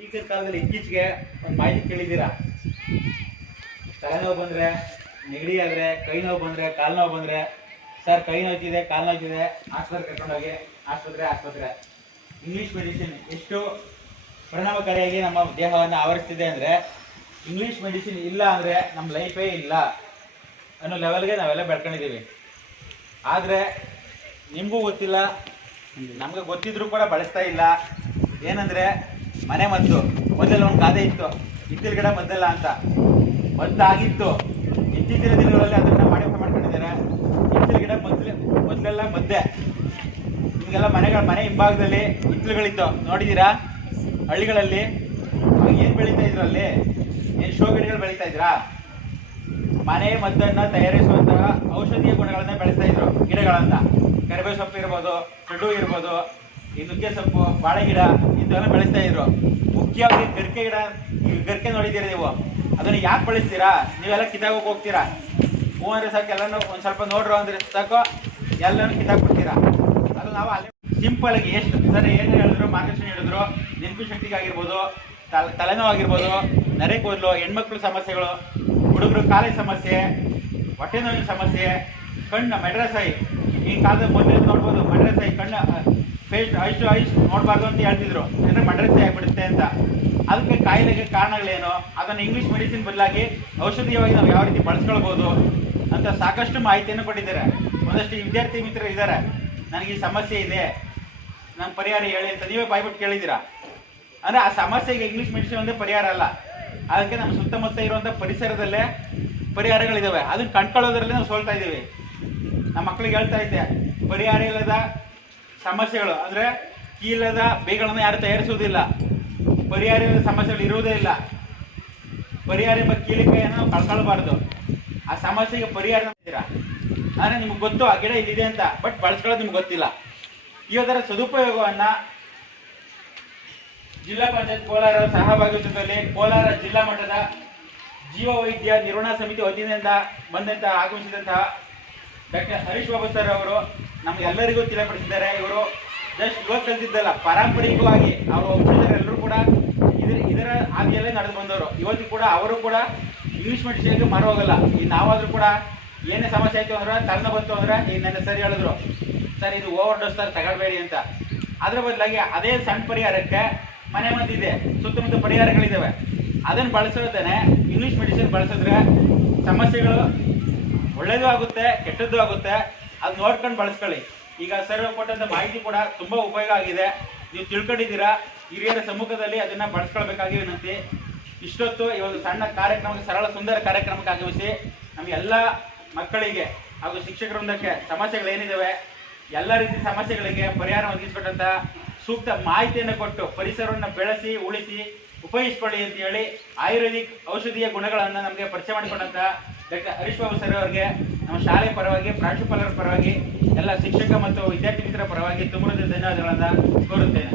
ಈಗಿನ ಕಾಲದಲ್ಲಿ ಇತ್ತೀಚೆಗೆ ಒಂದು ಮಾಹಿತಿ ಕೇಳಿದ್ದೀರಾ? ತಲೆನೋವು ಬಂದರೆ, ನೆಗಡಿ ಆದರೆ, ಕೈ ನೋವು ಬಂದರೆ, ಕಾಲು ನೋವು ಬಂದರೆ, ಸರ್ ಕೈ ನೋಯ್ತಿದೆ, ಕಾಲು ನೋಯ್ತಿದೆ, ಆಸ್ಪತ್ರೆ ಕರ್ಕೊಂಡೋಗಿ ಆಸ್ಪತ್ರೆ. ಇಂಗ್ಲೀಷ್ ಮೆಡಿಸಿನ್ ಎಷ್ಟು ಪರಿಣಾಮಕಾರಿಯಾಗಿ ನಮ್ಮ ದೇಹವನ್ನು ಆವರಿಸ್ತಿದೆ ಅಂದರೆ, ಇಂಗ್ಲೀಷ್ ಮೆಡಿಸಿನ್ ಇಲ್ಲ ಅಂದರೆ ನಮ್ಮ ಲೈಫೇ ಇಲ್ಲ ಅನ್ನೋ ಲೆವೆಲ್ಗೆ ನಾವೆಲ್ಲ ಬೆಳ್ಕೊಂಡಿದ್ದೀವಿ. ಆದರೆ ನಿಮಗೂ ಗೊತ್ತಿಲ್ಲ, ನಮ್ಗೆ ಗೊತ್ತಿದ್ರೂ ಕೂಡ ಬಳಸ್ತಾ ಇಲ್ಲ. ಏನಂದರೆ ಮನೆ ಮದ್ದು. ಮೊದಲೆಲ್ಲ ಒಂದು ಗಾದೆ ಇತ್ತು, ಹಿತ್ತಲ ಗಿಡ ಮದ್ದಲ್ಲ ಅಂತ. ಮದ್ದಾಗಿತ್ತು, ಇತ್ತೀಚಿನ ದಿನಗಳಲ್ಲಿ ಅದನ್ನು ಮಾಡ್ಕೊಂಡಿದ್ದಾರೆ. ಹಿತ್ತಲ ಗಿಡ ಮೊದಲೆಲ್ಲ ಮದ್ದೆ. ನಿಮಗೆಲ್ಲ ಮನೆ ಹಿಂಭಾಗದಲ್ಲಿ ಹಿತ್ತಲುಗಳಿತ್ತು, ನೋಡಿದ್ದೀರಾ? ಹಳ್ಳಿಗಳಲ್ಲಿ ಏನು ಬೆಳೀತಾ ಇದ್ರು? ಅಲ್ಲಿ ಏನು ಶೋ ಗಿಡಗಳು ಬೆಳೀತಾ ಇದ್ರಾ? ಮನೆ ಮದ್ದನ್ನು ತಯಾರಿಸುವಂತಹ ಔಷಧೀಯ ಗುಣಗಳನ್ನ ಬೆಳೆಸ್ತಾ ಇದ್ರು ಗಿಡಗಳನ್ನ. ಕರಿಬೇವು ಸೊಪ್ಪು ಇರ್ಬೋದು, ಕಡ್ಡು ಇರ್ಬೋದು, ಈ ನುಗ್ಗೆ ಸೊಪ್ಪು, ಬಾಳೆ ಗಿಡ ಇಂಥವೆಲ್ಲ ಬೆಳೆಸ್ತಾ ಇದ್ರು. ಮುಖ್ಯವಾಗಿ ಗರಿಕೆ ಗಿಡ, ಗರಿಕೆ ನೋಡಿದ್ದೀರಾ ನೀವು? ಅದನ್ನು ಯಾಕೆ ಬೆಳೆಸ್ತೀರಾ? ನೀವೆಲ್ಲ ಕಿತ್ತಾಗೋಕೆ ಹೋಗ್ತೀರಾ? ಹೂ ಅಂದ್ರೆ ಸಾಕು, ಎಲ್ಲನೂ ಒಂದು ಸ್ವಲ್ಪ ನೋಡ್ರು ಅಂದ್ರೆ ಸಾಕು ಎಲ್ಲನೂ ಕಿತ್ತಾಕ್ಬಿಡ್ತೀರಾ. ಅದು ನಾವು ಅಲ್ಲೇ ಸಿಂಪಲ್ ಆಗಿ ಎಷ್ಟು ಸರಿ ಏನು ಹೇಳಿದ್ರು, ಮಾರ್ಗದರ್ಶನ ಹೇಳಿದ್ರು, ನೆನಪು ಶಕ್ತಿಗಾಗಿರ್ಬೋದು, ತಲೆನೋವು ಆಗಿರ್ಬೋದು, ನರೆ ಕೂದಲು, ಹೆಣ್ಮಕ್ಳು ಸಮಸ್ಯೆಗಳು, ಹುಡುಗರು ಕಾಲೇಜ್ ಸಮಸ್ಯೆ, ಹೊಟ್ಟೆ ನೋವಿನ ಸಮಸ್ಯೆ, ಕಣ್ಣು ಮೆಡ್ರಸಾಯಿ. ಈ ಕಾಲದ ಮೊದಲೇ ನೋಡ್ಬೋದು, ಮೆಡ್ರಸಾಯಿ ಕಣ್ಣು ಫೇಸ್ ಐಸ್ ಟು ಐಸ್ ನೋಡಬಾರ್ದು ಅಂತ ಹೇಳ್ತಿದ್ರು, ಅಂದರೆ ಮೆಡ್ರಸಾಯಿ ಆಗಿಬಿಡುತ್ತೆ ಅಂತ. ಅದಕ್ಕೆ ಕಾಯಿಲೆಗೆ ಕಾರಣಗಳೇನು, ಅದನ್ನು ಇಂಗ್ಲೀಷ್ ಮೆಡಿಸಿನ್ ಬದಲಾಗಿ ಔಷಧೀಯವಾಗಿ ನಾವು ಯಾವ ರೀತಿ ಬಳಸ್ಕೊಳ್ಬೋದು ಅಂತ ಸಾಕಷ್ಟು ಮಾಹಿತಿಯನ್ನು ಕೊಟ್ಟಿದ್ದಾರೆ. ಒಂದಷ್ಟು ವಿದ್ಯಾರ್ಥಿ ಮಿತ್ರರು ಇದ್ದಾರೆ, ನನಗೆ ಈ ಸಮಸ್ಯೆ ಇದೆ, ನನ್ನ ಪರಿಹಾರ ಹೇಳಿ ಅಂತ ನೀವೇ ಬಾಯ್ಬಿಟ್ಟು ಕೇಳಿದ್ದೀರಾ. ಅಂದರೆ ಆ ಸಮಸ್ಯೆಗೆ ಇಂಗ್ಲೀಷ್ ಮೆಡಿಸಿನ್ ಒಂದೇ ಪರಿಹಾರ ಅಲ್ಲ, ಅದಕ್ಕೆ ನಮ್ಮ ಸುತ್ತಮುತ್ತ ಇರುವಂಥ ಪರಿಸರದಲ್ಲೇ ಪರಿಹಾರಗಳಿದ್ದಾವೆ. ಅದನ್ನು ಕಂಡ್ಕೊಳ್ಳೋದ್ರಲ್ಲಿ ನಾವು ಸೋಲ್ತಾ ಇದ್ದೀವಿ. ನಮ್ಮ ಮಕ್ಕಳಿಗೆ ಹೇಳ್ತಾ ಇದ್ದೆ, ಪರಿಹಾರ ಇಲ್ಲದ ಸಮಸ್ಯೆಗಳು ಅಂದರೆ ಕೀಲದ ಬೇಗಳನ್ನು ಯಾರು ತಯಾರಿಸುವುದಿಲ್ಲ, ಪರಿಹಾರ ಇಲ್ಲದ ಸಮಸ್ಯೆಗಳು ಇರುವುದೇ ಇಲ್ಲ. ಪರಿಹಾರ ಎಂಬ ಕೀಲಿಕೆಯನ್ನು ನಾವು ಕಳ್ಕೊಳ್ಬಾರ್ದು. ಆ ಸಮಸ್ಯೆಗೆ ಪರಿಹಾರ ಅಂತೀರಾ, ಅಂದರೆ ನಿಮ್ಗೆ ಗೊತ್ತು ಆ ಗಿಡ ಇಲ್ಲಿದೆ ಅಂತ, ಬಟ್ ಬಳಸ್ಕೊಳ್ಳೋದು ನಿಮ್ಗೆ ಗೊತ್ತಿಲ್ಲ. ಇದರ ಸದುಪಯೋಗವನ್ನು ಜಿಲ್ಲಾ ಪಂಚಾಯತ್ ಕೋಲಾರ ಸಹಭಾಗಿತ್ವದಲ್ಲಿ ಕೋಲಾರ ಜಿಲ್ಲಾ ಮಟ್ಟದ ಜೀವ ವೈದ್ಯ ನಿರ್ವಹಣಾ ಸಮಿತಿ ವತಿಯಿಂದ ಆಗಮಿಸಿದಂತಹ ಡಾಕ್ಟರ್ ಹರೀಶ್ ಬಾಬು ಸರ್ ಅವರು ನಮಗೆಲ್ಲರಿಗೂ ತಿಳಿಪಡಿಸಿದ್ದಾರೆ. ಇವರು ಜಸ್ಟ್ ಇವಾಗ ಕಲಿತಿದ್ದಲ್ಲ, ಪಾರಂಪರಿಕವಾಗಿ ಅವರು ಎಲ್ಲರೂ ಕೂಡ ಇದರ ಹಾದಿಯಲ್ಲೇ ನಡೆದು ಬಂದವರು. ಇವತ್ತು ಕೂಡ ಅವರು ಕೂಡ ಇಂಗ್ಲೀಷ್ ಮೆಡಿಸಿನ್ಗೆ ಮಾರು ಹೋಗಲ್ಲ. ಈಗ ನಾವಾದರೂ ಕೂಡ ಏನೇ ಸಮಸ್ಯೆ ಆಯಿತು ಅಂದ್ರೆ, ತಲೆನೋವು ಬಂತು ಅಂದರೆ, ಈಗ ನನ್ನ ಸರಿ ಹೇಳಿದ್ರು, ಸರ್ ಇದು ಓವರ್ ಡೋಸ್ ಸರ್ ತಗೊಳ್ಬೇಡಿ ಅಂತ. ಅದರ ಬದಲಾಗಿ ಅದೇ ಸಣ್ಣ ಪರಿಹಾರಕ್ಕೆ ಮನೆ ಮದ್ದಿದೆ, ಸುತ್ತಮುತ್ತ ಪರಿಹಾರಗಳಿದ್ದಾವೆ, ಅದನ್ನು ಬಳಸೋದೇನೆ. ಇಂಗ್ಲೀಷ್ ಮೆಡಿಸಿನ್ ಬಳಸಿದ್ರೆ ಸಮಸ್ಯೆಗಳು ಒಳ್ಳೇದು ಆಗುತ್ತೆ, ಕೆಟ್ಟದ್ದು ಆಗುತ್ತೆ. ಅದು ನೋಡ್ಕೊಂಡು ಬಳಸ್ಕೊಳ್ಳಿ. ಈಗ ಸರ್ ಕೊಟ್ಟಂಥ ಮಾಹಿತಿ ಕೂಡ ತುಂಬ ಉಪಯೋಗ ಆಗಿದೆ, ನೀವು ತಿಳ್ಕೊಂಡಿದ್ದೀರಾ. ಹಿರಿಯರ ಸಮ್ಮುಖದಲ್ಲಿ ಅದನ್ನು ಬಳಸ್ಕೊಳ್ಬೇಕಾಗಿ ವಿನಂತಿ. ಇಷ್ಟೊತ್ತು ಈ ಒಂದು ಸಣ್ಣ ಕಾರ್ಯಕ್ರಮಕ್ಕೆ, ಸರಳ ಸುಂದರ ಕಾರ್ಯಕ್ರಮಕ್ಕೆ ಆಗಮಿಸಿ ನಮಗೆಲ್ಲ ಮಕ್ಕಳಿಗೆ ಹಾಗೂ ಶಿಕ್ಷಕ ವೃಂದಕ್ಕೆ ಸಮಸ್ಯೆಗಳೇನಿದ್ದಾವೆ ಎಲ್ಲ ರೀತಿ ಸಮಸ್ಯೆಗಳಿಗೆ ಪರಿಹಾರ ಒದಗಿಸಿಕೊಟ್ಟಂಥ ಸೂಕ್ತ ಮಾಹಿತಿಯನ್ನು ಕೊಟ್ಟು ಪರಿಸರವನ್ನು ಬೆಳೆಸಿ ಉಳಿಸಿ ಉಪಯೋಗಿಸ್ಕೊಳ್ಳಿ ಅಂತ ಹೇಳಿ ಆಯುರ್ವೇದಿಕ್ ಔಷಧೀಯ ಗುಣಗಳನ್ನು ನಮಗೆ ಪರಿಚಯ ಮಾಡಿಕೊಂಡಂಥ ಡಾಕ್ಟರ್ ಹರೀಶ್ ಬಾಬು ಸರ್ ಅವರಿಗೆ ನಮ್ಮ ಶಾಲೆ ಪರವಾಗಿ, ಪ್ರಾಂಶುಪಾಲರ ಪರವಾಗಿ, ಎಲ್ಲ ಶಿಕ್ಷಕ ಮತ್ತು ವಿದ್ಯಾರ್ಥಿ ಮಿತ್ರರ ಪರವಾಗಿ ತುಂಬ ಧನ್ಯವಾದಗಳನ್ನು ಕೋರುತ್ತೇನೆ.